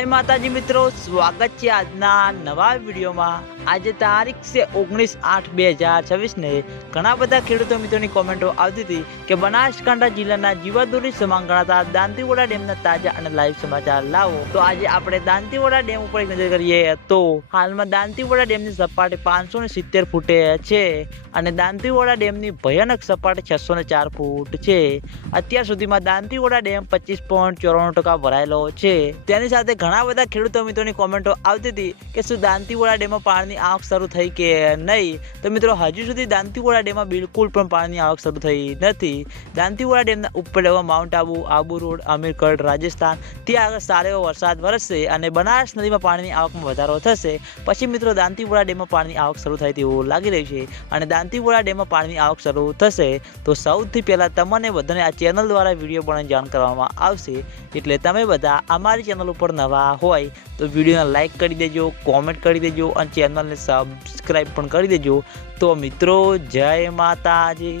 જય માતાજી મિત્રો, સ્વાગત છે આજના નવા વિડીયોમાં। આજે તારીખ છે 19/8/2026 ને ઘણા બધા ખેડૂતો મિત્રોની કોમેન્ટો આવતી હતી કે બનાસકાંઠા જિલ્લાના જીવાદોરી સમાન ગણાતા દાંતીવાડા ડેમના તાજા અને લાઈવ સમાચાર લાવો। તો આજે આપણે દાંતીવાડા ડેમ ઉપર એક નજર કરીએ તો હાલમાં દાંતીવાડા ડેમની સપાટી 570 ફૂટે છે અને દાંતીવાડા ડેમની ભયાનક સપાટી 604 ફૂટ છે। અત્યાર સુધીમાં દાંતીવાડા ડેમ 25.94% ભરાયેલો છે। તેની સાથે ઘણા બધા ખેડૂતો મિત્રોની કોમેન્ટો આવતી હતી કે શું દાંતીવાડા ડેમમાં પાણીની આવક શરૂ થઈ કે નહીં। તો મિત્રો હજુ સુધી દાંતીવાડા ડેમમાં બિલકુલ પણ પાણીની આવક શરૂ થઈ નથી। દાંતીવાડા ડેમના ઉપર એવા માઉન્ટ આબુ રોડ, અમીરગઢ, રાજસ્થાન ત્યાં આગળ સારો એવો વરસાદ વરસશે અને બનાસ નદીમાં પાણીની આવકમાં વધારો થશે। પછી મિત્રો દાંતીવાડા ડેમમાં પાણીની આવક શરૂ થાય તેવું લાગી રહ્યું છે અને દાંતીવાડા ડેમમાં પાણીની આવક શરૂ થશે તો સૌથી પહેલાં તમને બધાને આ ચેનલ દ્વારા વિડીયો પણ જાણ કરવામાં આવશે। એટલે તમે બધા અમારી ચેનલ ઉપર નવા હોય તો વિડીયોને લાઈક કરી દેજો, કોમેન્ટ કરી દેજો અને ચેનલને સબસ્ક્રાઈબ પણ કરી દેજો। તો મિત્રો જય માતાજી।